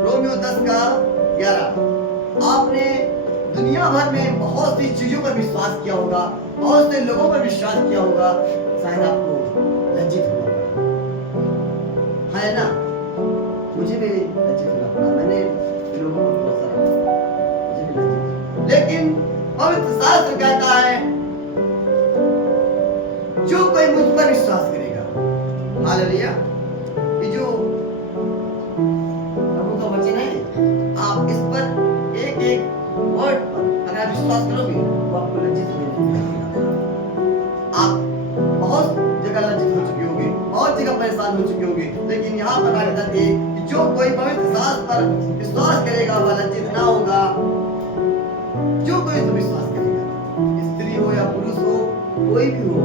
Romeo 10:11। आपने दुनिया भर में बहुत सी चीजों पर विश्वास किया होगा, बहुत से लोगों पर विश्वास किया होगा, शायद आपको लज्जित होना पड़ा है ना। मुझे भी लज्जित होना पड़ा, मैंने लोगों को बहुत सारा, मुझे भी लज्जित। लेकिन पवित्र शास्त्र कहता है जो कोई मुझ पर विश्वास करेगा, हालेलुया, कि जो प्रभु का वचन है, आप इस पर एक एक वर्ड पर अगर आप विश्वास करोगे तो आपको लज्जित होने लगेगा। आप बहुत जगह लज्जित हो चुके होंगे, बहुत जगह परेशान हो चुके होंगे, लेकिन यहाँ पर बात कहती है कि जो कोई पवित्र शास्त्र पर विश्वास करेगा वह लज्जित ना होगा। जो कोई तो विश्वास करेगा, स्त्री हो या पुरुष हो, कोई भी हो,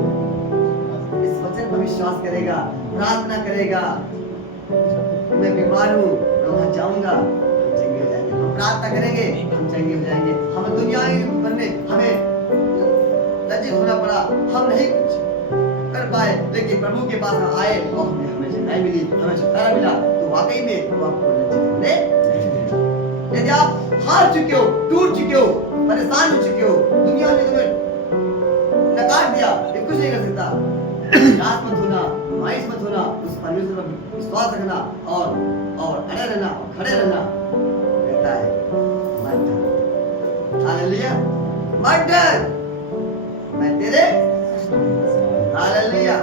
इस वचन पर विश्वास करेगा, प्रार्थना करेगा, मैं बीमार हूँ, मैं वहां जाऊंगा, हम चंगे हो जाएंगे, हम प्रार्थना करेंगे, हम चंगे हो जाएंगे। हमें दुनियावी बनने, हमें लज्जित होना पड़ा, हम नहीं कुछ कर पाए, लेकिन प्रभु के पास हम आए और हमें जगह मिली, हमें छुटकारा मिला, तो वाकई में वो आपको लज्जित होने नहीं देगा। यदि आप हार चुके हो, टूट चुके हो, परेशान हो चुके हो, दुनिया ने तुम्हें नकार दिया, ये कुछ नहीं कर सकता, निराश मत होना, मायूस मत होना, उस परमेश्वर पर विश्वास रखना और अड़े रहना, खड़े रहना। कहता है मत डर, हालेलुया, मत डर, मैं तेरे, हालेलुया,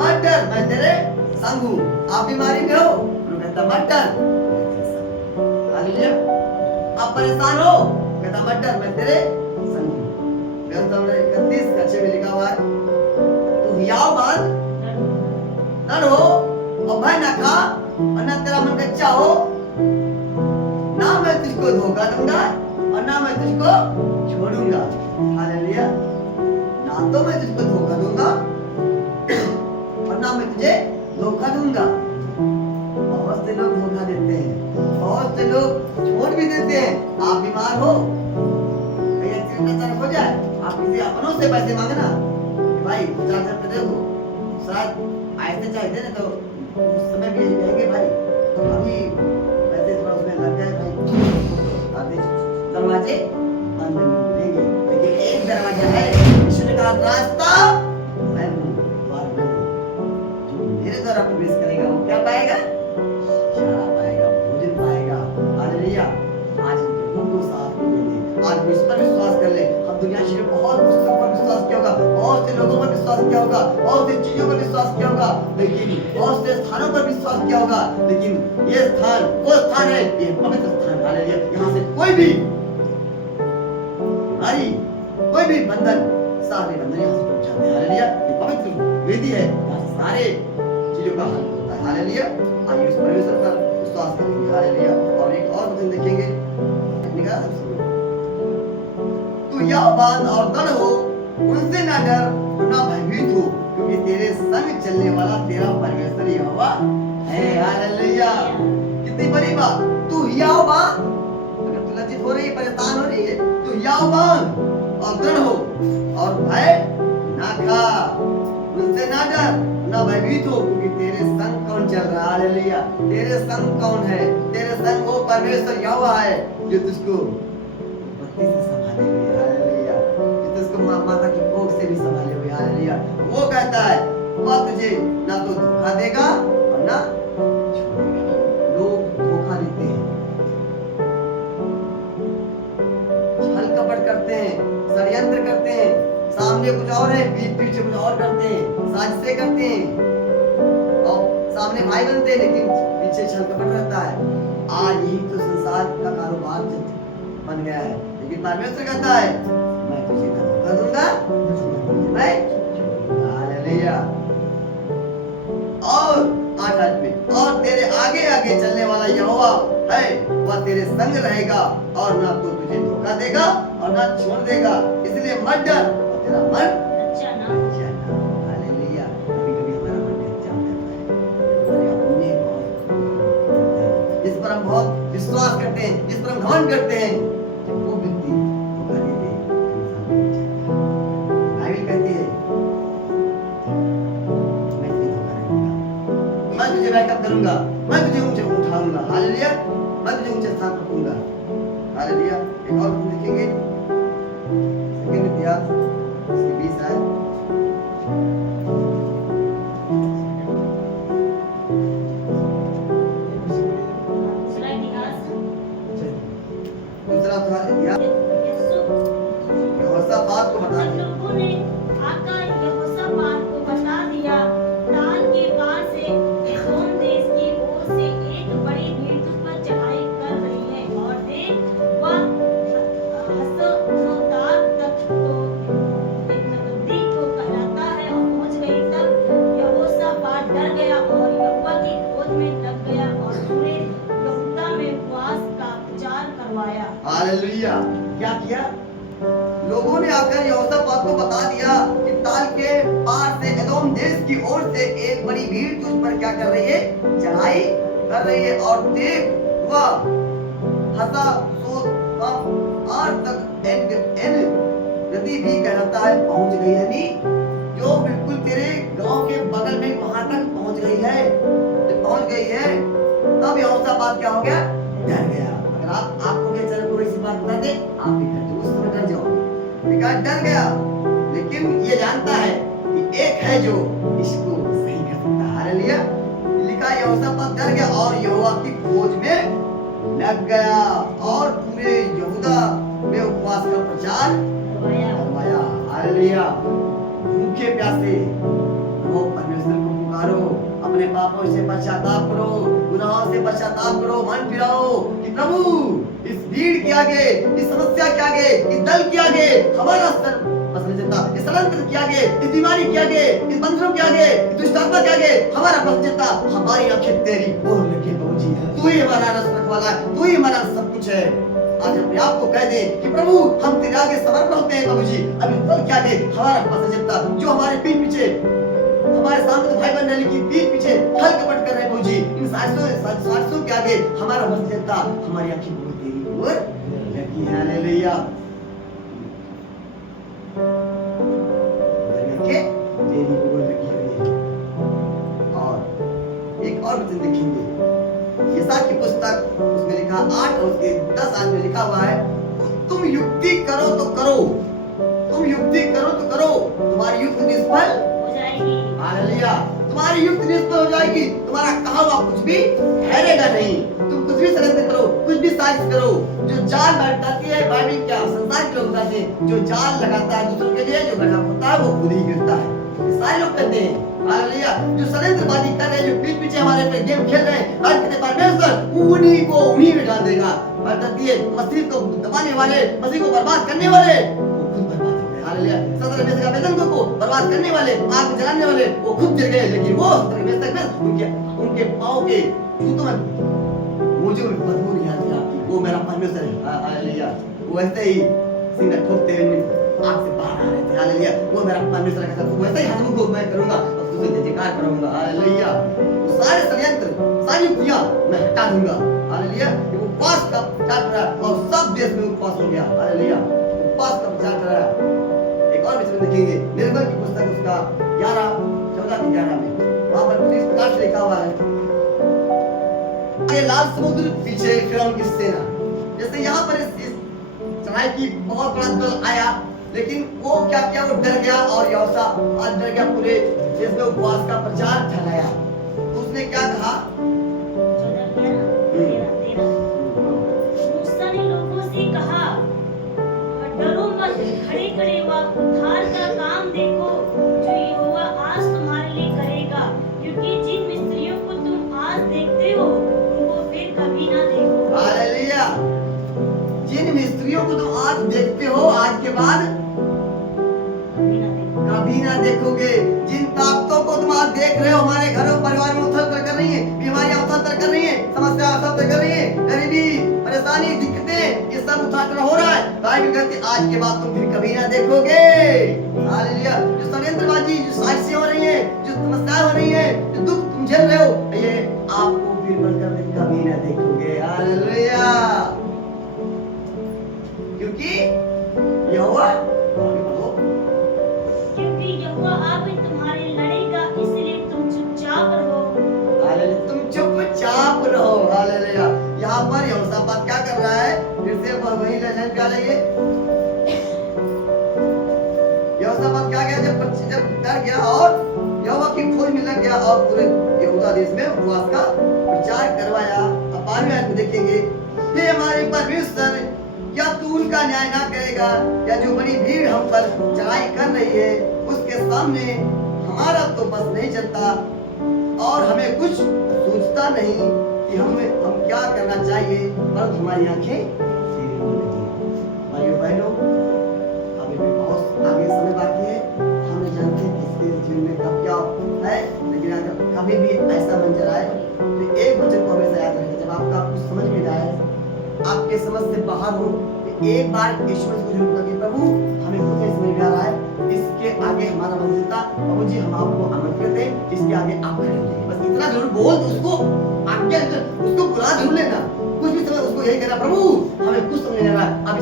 मत डर, मैं तेरे संग हूँ। आप बीमारी में हो, प्रभु कहता मत डर, हालेलुया, आप परेशान हो, कहता मत डर, मैं तेरे संग हूँ। 31 में लिखा हुआ है, तू हियाव बात न हो और भय न खा और न तेरा मन कच्चा हो, ना मैं तुझको धोखा दूंगा और ना मैं तुझको छोड़ूंगा। हालेलुया, ना तो मैं तुझको धोखा दूंगा और ना मैं तुझे धोखा दूंगा। बहुत से लोग धोखा देते हैं, बहुत से लोग छोड़ भी देते हैं। आप बीमार हो, भैया अचानक हो जाए, आप किसी अपनों से पैसे मांगना, भाई 50,000 रुपये दे दो, शायद ऐसे चाहते ना तो उस समय भी यही कहेंगे भाई अभी पैसे थोड़ा उसमें लग गए भाई, आधे दरवाजे बंद नहीं मिलेंगे, लेकिन एक दरवाजा है, यीशु ने कहा रास्ता मैं हूँ, द्वार मैं हूँ, जो मेरे द्वारा प्रवेश करेगा वो क्या पाएगा? शारा पाएगा, भोजन पाएगा। हालेलुया, आज हम को साथ में देंगे, आज इस पर विश्वास कर ले। हम दुनिया से बहुत पुस्तकों पर विश्वास किया होगा, बहुत से लोगों पर विश्वास किया होगा, बहुत सी चीजों पर विश्वास किया होगा, लेकिन बहुत से स्थानों पर विश्वास किया होगा, लेकिन ये स्थान वो स्थान है, ये पवित्र स्थान। हालेलुया, यहाँ से कोई भी बीमारी, कोई भी बंधन, सारे बंधन यहाँ से टूट जाते हैं। हालेलुया, ये पवित्र वेदी है, यहाँ से सारे चीजों का हल होता है। हालेलुया, आइए उस परमेश्वर पर विश्वास करेंगे। हालेलुया, और एक और वचन देखेंगे, तू यावान और दृढ़ हो, उनसे ना डर ना भयभीत हो, क्योंकि तेरे संग चलने वाला तेरा परमेश्वर यहोवा है। हालेलुया, कितनी बड़ी बात। तू यावान, अगर तू लज्जित हो रही है, परेशान हो रही है, तू यावान और दृढ़ हो और भय ना खा, उनसे ना डर ना भयभीत हो, क्योंकि तेरे संग कौन चल रहा है? हालेलुया, तेरे संग कौन है? तेरे संग वो परमेश्वर यहोवा है जो तुझको बत्ती से संभाले हुए। हालेलुया, जो तुझको माता की कोख से भी संभाले हुए। हालेलुया, वो कहता है वह तुझे ना तो धोखा देगा और ना छोड़ेगा। लोग धोखा देते हैं, छल कपट करते हैं, षड्यंत्र करते हैं, सामने कुछ और है, पीठ से कुछ और करते हैं, साजिशें करते हैं, और सामने भाई बनते हैं लेकिन पीछे छल कपट रहता है। आज यही तो संसार का कारोबार बन गया है, लेकिन परमेश्वर कहता है मैं तुझे ना धोखा दूंगा, मैं छोड़ूंगा। हालेलुया, और 8 में, और तेरे आगे आगे चलने वाला यहोवा है, वह तेरे संग रहेगा और ना तो तुझे धोखा देगा और ना छोड़ देगा, इसलिए मत डर और तेरा मन अच्छा ना। हालेलुया, कभी-कभी हमारा मन अच्छा होता है, अपने जिस पर हम बहुत विश्वास करते हैं, जिस पर हम घमंड करते हैं, जब वो व्यक्ति धोखा देते हैं, बाइबल कहती है मैं तुझे धोखा नहीं दूंगा, मैं तुझे बैकअप करूंगा, मैं तुझे ऊंचे उठाऊंगा। हालेलुया, हालेलुया, मैं तुझे ऊंचे स्थान पर रखूंगा। हालेलुया। एक और देखेंगे सेकंड इतिहास इसकी 20 आयत। दूसरा था यहोशापात को बता दिया। लोगों ने आकर यहोशापात को बता दिया, ताल के पार से एदोम देश की ओर से एक बड़ी भीड़ तुझ पर चढ़ाई कर रही है, और देख वह हसनोतार तक तो एक नगदी को कहलाता है और पहुंच गई। तब यहोशापात डर गया और यहोवा की खोज में लग गया और पूरे यहूदा में उपवास का प्रचार करवाया। हालेलुया। क्या किया? लोगों ने आकर यहोशापात को बता दिया कि ताल के पार से एदोम देश की ओर से एक बड़ी भीड़ तुझ पर क्या कर रही है? चढ़ाई कर रही है, और देख वह हसनोतार तक एन नदी भी कहलाता है पहुंच गई, यानी जो बिल्कुल तेरे गांव के बगल में वहां तक पहुंच गई है। जब पहुंच गई है तब यहोशापात क्या हो गया? डर गया। अगर आपको भी अचानक कोई ऐसी बात बता दे, आप भी डर जाओ, उस समय डर जाओ। डर गया, लेकिन ये जानता है कि एक है जो इसको सही कर सकता है। हालेलुया। लिखा यहोशापात डर गया और यहोवा की खोज में लग गया और पूरे यहूदा में उपवास का प्रचार करवाया। हालेलुया। भूखे प्यासे वो परमेश्वर को पुकारो, अपने पापों से पश्चाताप करो, गुनाहों से पश्चाताप करो, मन फिराओ कि प्रभु इस भीड़ के आगे, इस समस्या के आगे, इस दल के आगे हमारा सर पसंद चलता, इस सलंत्र के आगे, इस बीमारी के आगे, इस बंधनों के आगे, इस दुष्टात्मा के आगे हमारा पसंद चलता। हमारी आंखें तेरी ओर लगी प्रभु जी, तू ही हमारा रस रखवाला है, तू ही हमारा सब कुछ है। आज अपने आप को कह दे कि प्रभु हम तेरे आगे समर्पण होते हैं प्रभु जी। अब इस दल के आगे हमारा पसंद चलता, जो हमारे पीठ पीछे हमारे सामने भाई बहन रहे की पीठ पीछे छल कपट कर रहे हैं प्रभु जी, इन साजिशों के आगे हमारा बस चलता, हमारी आंखें तेरी ओर लगी है। हालेलुया। तेरी ओर लगी हुई है। और एक और वचन देखेंगे यशायाह की पुस्तक, उसमें लिखा 8 और उसके 10 आयत में लिखा हुआ है, तुम युक्ति करो तो करो, तुम युक्ति करो तो करो, तुम्हारी युक्ति निष्फल हो जाएगी। हालेलुया। तुम्हारी युक्ति निष्फल हो जाएगी, तुम्हारा कहा हुआ कुछ भी ठहरेगा नहीं। तुम कुछ भी षड्यंत्र करो, कुछ भी साजिश करो, जो जाल बैठाती है बाइबल क्या संसार के लोग बताते हैं, जो जाल लगाता है दूसरों के लिए, जो गड्ढा होता है वो खुद ही गिरता है। ये सारे लोग कहते हैं। हालेलुया। जो षड्यंत्रबाजी कर रहे हैं, जो पीठ पीछे हमारे पे गेम खेल रहे हैं, आज कहते परमेश्वर उन्हीं को उन्हीं में डाल देगा। बताती है मसीह को दबाने वाले, मसीह को बर्बाद करने वाले वो खुद बर्बाद हो गए। हालेलुया। 17 में से का वेदन को बर्बाद करने वाले, आग जलाने वाले वो खुद गिर गए, लेकिन वो 17 में तक उनके पांव के जूतों में मुझे बदबू नहीं आती आपकी, वो मेरा परमेश्वर है। हालेलुया। वो ऐसे ही सीना ठोकते हुए आग से बाहर आ रहे थे। हालेलुया। वो मेरा परमेश्वर का साथ वैसे ही हनुमान को मैं करूंगा और तुझे जयकार करूंगा। हालेलुया। वो सारे षड्यंत्र, सारी युक्तियां मैं हटा दूंगा। हालेलुया। वो उपवास का प्रचार कर रहा है और सब देश में उपवास हो गया। हालेलुया। उपवास का प्रचार कर रहा है। एक और विषय में देखेंगे निर्गमन की पुस्तक उसका 14 में वहां पर इस प्रकार से लिखा हुआ है, ये लाल समुद्र पीछे फिरौन की सेना। जैसे यहाँ पर इस चढ़ाई की बहुत बड़ा दल आया, लेकिन वो क्या किया? वो डर गया और यहोशापात डर गया, पूरे देश में उपवास का प्रचार फैलाया। तो उसने क्या कहा? मूसा ने लोगों से कहा, डरो मत, खड़े खड़े उद्धार का काम देखो जो यहोवा आज तुम्हारे लिए करेगा, क्योंकि जिन मिस्त्रियों को तुम आज देखते हो उनको फिर कभी ना देखो। हालेलुया। जिन मिस्त्रियों को तुम आज देखते हो, आज के बाद कभी ना देखोगे। जिन ताकतों को तुम आज देख रहे हो, हमारे घरों परिवार में उथल कर रही है, बीमारियां उथल कर रही है, समस्या उथल कर रही है, गरीबी, परेशानी, दिक्कतें, ये सब उथल हो रहा है। बाइबल कहती आज के बाद तुम फिर कभी ना देखोगे। हालेलुया। जो षड्यंत्रबाजी, जो साजिशें हो रही है, जो समस्याएं हो रही है, जो दुख तुम झेल रहे हो, ये आपको फिर बढ़कर कभी ना देखोगे। हालेलुया। क्योंकि यहोवा आप तुम्हारे लड़ेगा, इसलिए तुम चुपचाप रहो। हालेलुया। तुम चुपचाप रहो। हालेलुया। गया और पूरे यहूदा देश में उपवास का प्रचार करवाया। अब 12वें आयत में देखेंगे, हे हमारे परमेश्वर, क्या तू उनका न्याय ना करेगा? या जो बड़ी भीड़ हम पर चढ़ाई कर रही है उसके सामने हमारा तो बस नहीं चलता और हमें कुछ सूझता नहीं कि हम क्या करना चाहिए, पर हमारी आंखें तेरी ओर लगी हैं। भाइयों बहनों, अभी भी बहुत आगे समय बाकी है। हम नहीं जानते किसके जीवन में कब क्या है, लेकिन अगर कभी भी ऐसा मंजर आए तो एक वचन को हमेशा याद रखें, जब आपका कुछ समझ में ना आए, आपके समझ से बाहर हो, तो एक बार ईश्वर को जरूर कहें, प्रभु हमें कुछ नहीं समझ में आ रहा है, इसके आगे हमारा मंजिलता, प्रभु जी हम आपको आमंत्रित हैं, इसके आगे आप खड़े हो जाइए। बस इतना जरूर बोल दो उसको, आज्ञा उसको बुला जरूर लेना, कुछ भी समय उसको यही कहना, प्रभु हमें कुछ समझ नहीं आ रहा है, अब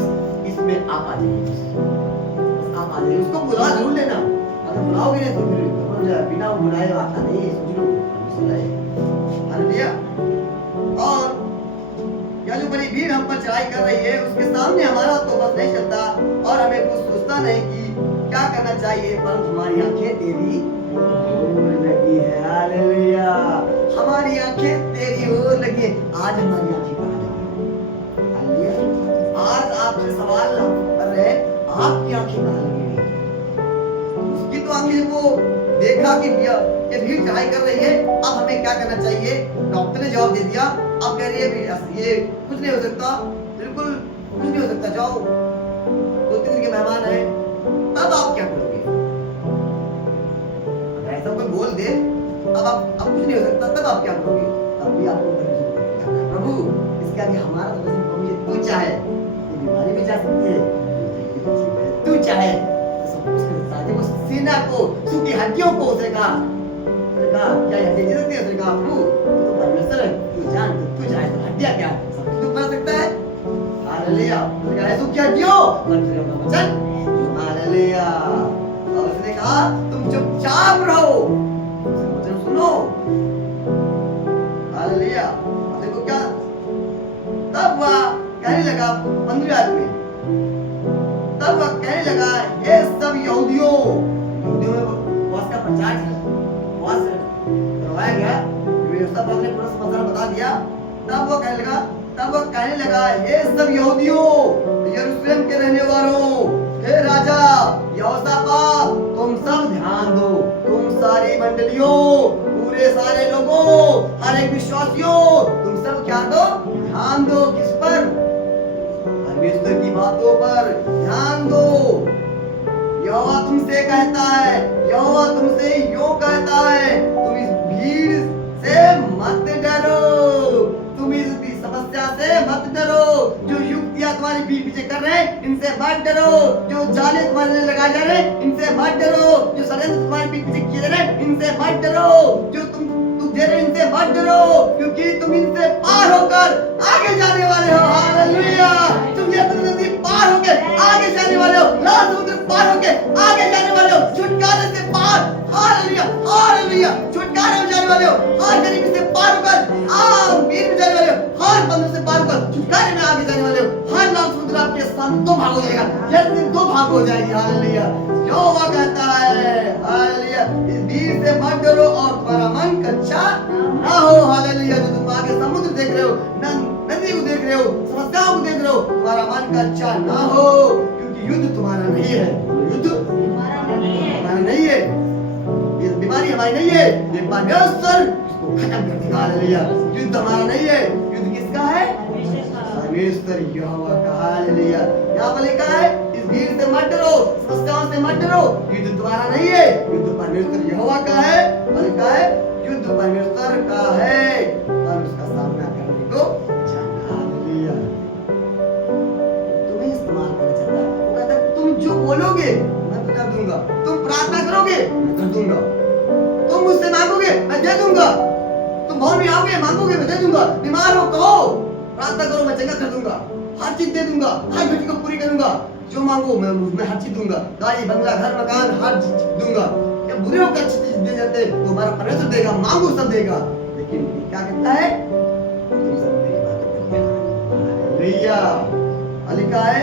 इसमें आप आ जाइए, आप आ जाइए, उसको बुला जरूर लेना। अगर बुलाओगे नहीं तो फिर बिना बुलाए आता नहीं है, समझ लो। हालेलुया। और या जो बड़ी भीड़ हम पर चढ़ाई कर रही है उसके सामने हमारा तो बस नहीं चलता और हमें कुछ सोचता नहीं कि क्या करना चाहिए, परंतु हमारी आंखें तेरी ओर लगी है। हालेलुया। हमारी आंखें तेरी ओर लगी है। आज हमारी आंखें कहाँ लगी है? हालेलुया। आज आपसे सवाल कर रहे हैं, आपकी आंखें कहाँ लगी है? उसकी तो आंखें वो देखा कि ये भीड़ चढ़ाई कर रही है, अब हमें क्या करना चाहिए? डॉक्टर ने जवाब दे दिया, अब कह रही है ये कुछ नहीं हो सकता, बिल्कुल कुछ नहीं हो सकता, जाओ 2-3 दिन के मेहमान हैं, तब आप क्या करोगे? अगर ऐसा कोई बोल दे अब कुछ नहीं हो सकता, तब आप क्या करोगे? तब भी आपको प्रभु इसके आगे हमारा तो बस मुझे तू चाहे ये बीमारी भी जा सकती है, तू चाहे वो सीना को, सूखी हड्डियों को उसने कहा क्या हड्डियां जी सकती है? उसने कहा प्रभु तू तो परमेश्वर है, तू जान, तू चाहे तो हड्डियां क्या सब कुछ बना सकता है। हालेलुया। उसने कहा सूखी हड्डियों परमेश्वर का वचन। हालेलुया। और उसने कहा तुम चुपचाप रहो, उसका वचन सुनो। हालेलुया। देखो क्या तब वह कहने लगा 15वें आयत में, तब वह कहने लगा ये सब यहूदियों में उपवास का प्रचार उपवास करवाया गया, व्यवस्था पाल ने पूरा समाचार बता दिया। तब वह कहने लगा ये सब यहूदियों, यरूशलेम के रहने वालों, हे राजा यहोशापात, तुम सब ध्यान दो, तुम सारी मंडलियों, पूरे सारे लोगों, हर एक विश्वासियों, तुम सब क्या दो? ध्यान दो। किस पर? परमेश्वर की बातों पर ध्यान दो। यहोवा तुमसे कहता है, यहोवा तुमसे यूं कहता है, तुम इस भीड़ से मत डरो, तुम इस समस्या से मत डरो, जो युक्तियां तुम्हारे पीछे कर रहे हैं इनसे मत डरो, जो जाले तुम्हारे लिए लगाए जा रहे हैं इनसे मत डरो, जो षड्यंत्र तुम्हारे पीछे किए जा रहे हैं इनसे मत डरो, जो तुम दे रहे इनसे मत डरो, क्योंकि तुम इनसे पार होकर आगे जाने वाले हो। हालेलुया। तुम ये नदी पार होकर आगे जाने वाले हो, लाल समुद्र पार होकर आगे जाने वाले हो, छुटकारे से पार। हालेलुया। हालेलुया। छुटकारे में जाने वाले हो, हर गरीबी से पार होकर वीर में जाने वाले हो, हर बंधन से पार होकर छुटकारे में आगे जाने वाले हो। हर लाल समुद्र आपके सामने 2 भाग हो जाएगा, हर दिन 2 भाग हो जाएगी। हालेलुया। यहोवा कहता है, हालेलुया, इस भीड़ से मत डरो और तुम्हारा मन कच्चा ना हो। हालेलुया। जो तुम आगे समुद्र देख रहे हो, नदी को देख रहे हो, समस्याओं को देख रहे हो, तुम्हारा मन कच्चा ना हो, क्योंकि युद्ध तुम्हारा नहीं है, युद्ध हमारा नहीं है, ये बीमारी हमारी नहीं है, ये परमेश्वर इसको खत्म कर देगा। हालेलुया। युद्ध हमारा नहीं है, युद्ध किसका है? परमेश्वर यहोवा का। हालेलुया। यहाँ पर लिखा है इस भीड़ से मत डरो, समस्याओं से मत डरो, युद्ध तुम्हारा नहीं है, युद्ध परमेश्वर यहोवा का है। और लिखा है युद्ध परमेश्वर का है और उसका सामना करने को जाना। हालेलुया। तुम्हें इस्तेमाल करना चाहता है, वो कहता है तुम जो बोलोगे मैं तो कर दूंगा, तुम प्रार्थना करोगे मैं कर दूंगा, तुम मुझसे मांगोगे मैं दे दूंगा, तुम भवन में आओगे मांगोगे मैं दे दूंगा, बीमार हो कहो प्रार्थना करो मैं चंगा कर दूंगा, हर चीज दे दूंगा, हर बेटी को पूरी करूंगा, जो मांगो मैं हर चीज दूंगा, गाड़ी बंगला घर मकान हर चीज दूंगा। या बुरे होकर अच्छी चीज दे जाते तो हमारा परमेश्वर देगा, मांगो सब देगा, लेकिन क्या कहता है तुम सब मेरी बात करते हो। हालेलुया। लिखा है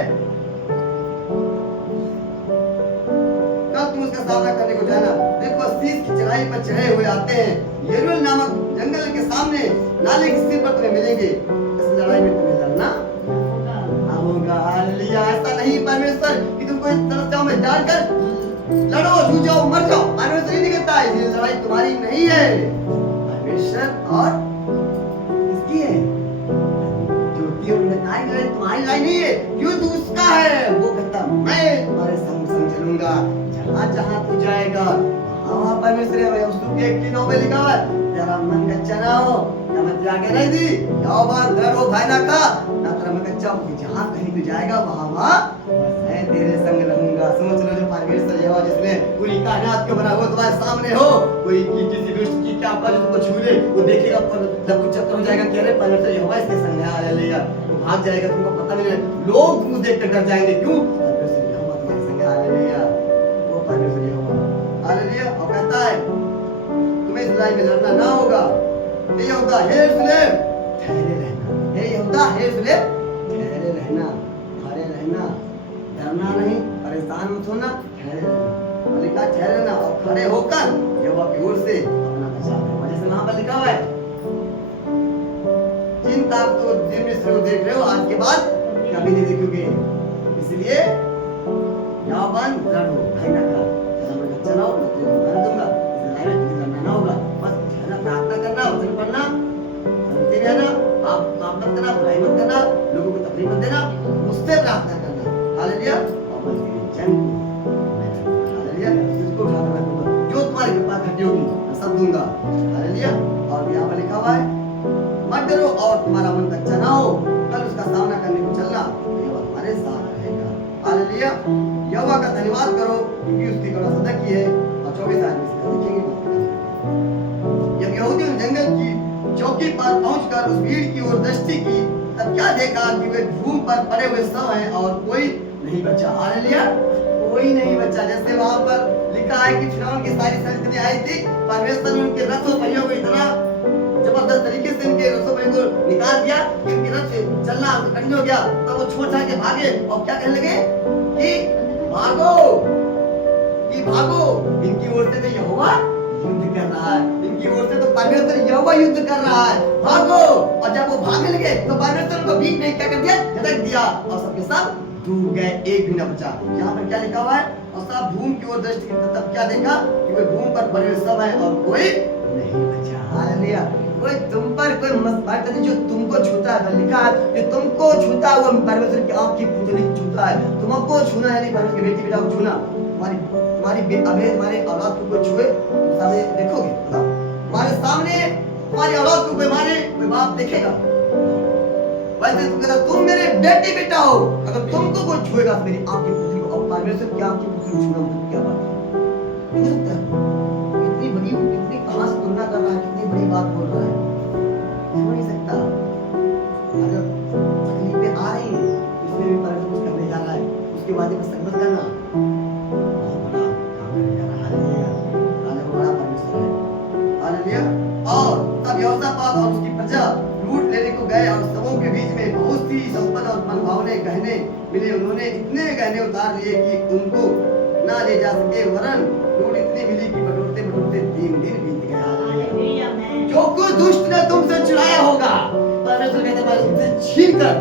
कब तुम उसका सामना करने को जाना। देखो वह शीश की चढ़ाई पर चढ़े हुए आते हैं। यरूशलेम नामक जंगल के सामने नाले के सिर पर तुम्हें मिलेंगे। इस लड़ाई में तुम्हें लड़ना होगा। हालेलुया। ऐसा नहीं परमेश्वर कि तुमको इस समस्याओं में डालकर लड़ो, जूझो, मर जाओ। परमेश्वर नहीं कहता है ये लड़ाई तुम्हारी नहीं है, परमेश्वर और इसकी है। जो तुम्हारी लड़ाई नहीं है, युद्ध उसका है। वो कहता मैं तुम्हारे संग संग चलूंगा, जहाँ जहाँ तू जाएगा वहाँ परमेश्वर है। उसको 1:9 में लिखा है, तेरा मन कच्चा ना हो, मैं तुझे आगे नहीं दी, यहोवा दृढ़ हो भाई ना का ना तेरा मन कच्चा हो, कि जहाँ कहीं तू जाएगा वहाँ मैं तेरे संग रहूंगा। समझ लो जो परमेश्वर यहोवा जिसने पूरी कायनात को बनाया वो तुम्हारे सामने हो। कोई किसी दुष्ट की क्या आपका जो तुमको छू ले वो देखेगा पर जब कुछ चक्कर हो जाएगा, कह रहे परमेश्वर यहोवा इसके संग है। हालेलुया। वो भाग जाएगा, तुमको पता नहीं है, लोग तुमको देखकर डर जाएंगे। क्यों? परमेश्वर यहोवा तुम्हारे संग है। हालेलुया। वो परमेश्वर यहोवा, हालेलुया। और कहता है तुम्हें इस लड़ाई में लड़ना ना होगा। ये होगा हे यरूशलेम ठहरे रहना, हे यहूदा हे यरूशलेम ठहरे रहना, ठहरे रहना, डरना नहीं, परेशान मत होना, ठहरे रहना। और लिखा ठहरे रहना और खड़े होकर यहोवा की ओर से अपना बचाव करना। जैसे वहां पर लिखा हुआ है, जिन ताकतों जिन मिस्र को देख रहे हो आज के बाद कभी नहीं देखोगे। इसलिए यहोवान दृढ़ हो भाई ना का चलाओ, मैं तुझे कर दूंगा। इस लड़ाई में तुझे करना ना होगा, बस प्रार्थना करना, वचन पढ़ना, शांति में रहना, पाप मत करना, बुराई मत करना, लोगों को तकलीफ मत देना, मुझसे प्रार्थना करना। हालेलुया। और मैं तेरी जंग हालेलुया तुझको उठाकर रखूंगा, जो तुम्हारी कृपा घटी होगी मैं सब दूंगा। हालेलुया। और यहाँ पर लिखा हुआ है, मत डरो और तुम्हारा मन कच्चा ना हो, कल उसका सामना करने को चलना, यहोवा तुम्हारे साथ रहेगा। हालेलुया। यहोवा का धन्यवाद करो क्योंकि उसकी करुणा सदा की है। और 24 आयत में इसका देखेंगे। जब यहूदी उन जंगल की चौकी पर पहुंचकर उस भीड़ की ओर दृष्टि की, तब क्या देखा कि वे भूमि पर पड़े हुए सब हैं और कोई नहीं बचा। हालेलुया। कोई नहीं बचा। जैसे वहां पर लिखा है कि फिरौन की सारी सैनिक आई थी, परमेश्वर ने उनके रथों पहियों को इतना जबरदस्त तरीके से उनके रथों पहियों को निकाल दिया कि उनके रथ से चलना कठिन हो गया। तब वो छोड़ छाड़ के भागे और क्या कहने लगे कि भागो, कि भागो, इनकी ओर से तो यहोवा युद्ध कर रहा है, इनकी ओर से तो परमेश्वर यहोवा युद्ध कर रहा है, भागो। और जब वो भागने लगे तो परमेश्वर उनको बीच में क्या कर दिया, झटक दिया और सबके सब डूब गए, एक भी न बचा। यहाँ पर क्या लिखा हुआ है, और सब भूमि की ओर दृष्टि की, तब क्या देखा कि वे भूमि पर पड़े सब हैं और कोई नहीं बचा। हालेलुया। कोई तुम पर कोई मस्त नहीं, जो तुमको छूता है, लिखा है जो तुमको छूता है वो परमेश्वर की आँख की पुतली छूता है। तुमको छूना है नहीं, परमेश्वर की बेटी बेटा को छूना। तुम्हारी औलाद को कोई छुए सामने देखोगे? बताओ, तुम्हारे सामने तुम्हारी औलाद को कोई मारे, कोई बाप देखेगा? वैसे तुम कहते तुम मेरे बेटे बेटा हो, अगर तुमको कोई छुएगा तो मेरी आँख की पुतली को, और परमेश्वर की आँख की पुतली छूना मतलब क्या बात है? कितनी बड़ी, कितनी कहां से तुलना कर रहा है, कितनी बड़ी बात बोल रहा है, हो नहीं सकता। अगर तकलीफें आ रही हैं इसमें भी परमेश्वर कुछ करने जा रहा है, उसके बाद में संगत करना बहुत बड़ा काम करने जा रहा है। हालेलुया। राजा बड़ा परमेश्वर है। हालेलुया। और तब यहोशापात और उसकी प्रजा लूट लेने को गए और सबों के बीच में बहुत सी संपदा और मनभावने गहने मिले। उन्होंने इतने गहने उतार लिए कि उनको ना ले जा सके, वरन लूट इतनी मिली कि बटोरते बटोरते 3 दिन बीत गया। जो कुछ दुष्ट ने तुमसे चुराया होगा, परमेश्वर कहते हैं मैं तुमसे छीन कर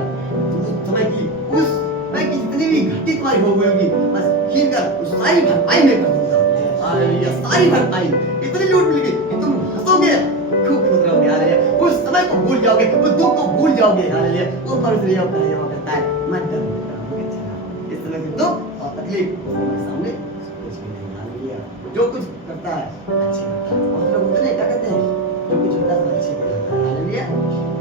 उस समय की जितनी भी घटी तुम्हारी हो गई होगी, बस छीन कर उस सारी भरपाई में कर दूंगा। हालेलुया। सारी भरपाई इतनी लूट मिल गई कि तुम हंसोगे, खूब खुश रहोगे। हालेलुया। उस समय को भूल जाओगे, उस दुख को भूल जाओगे। हालेलुया। वो परमेश्वर यह कहता है मत डरो, इस समय की दुख और तकलीफ तुम्हारे सामने कुछ भी नहीं। हालेलुया। जो कुछ करता है अच्छे करता है। बहुत लोग होते हैं क्या कहते हैं, जो कुछ होता है अच्छे करता है। हालेलुया।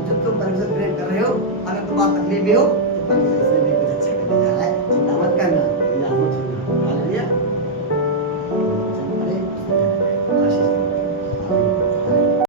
जब तुम परमेश्वर प्रेम कर रहे हो, अगर तुम तकलीफ में हो तो परमेश्वर इसमें भी कुछ अच्छा करने जा रहा है, चिंता मत करना।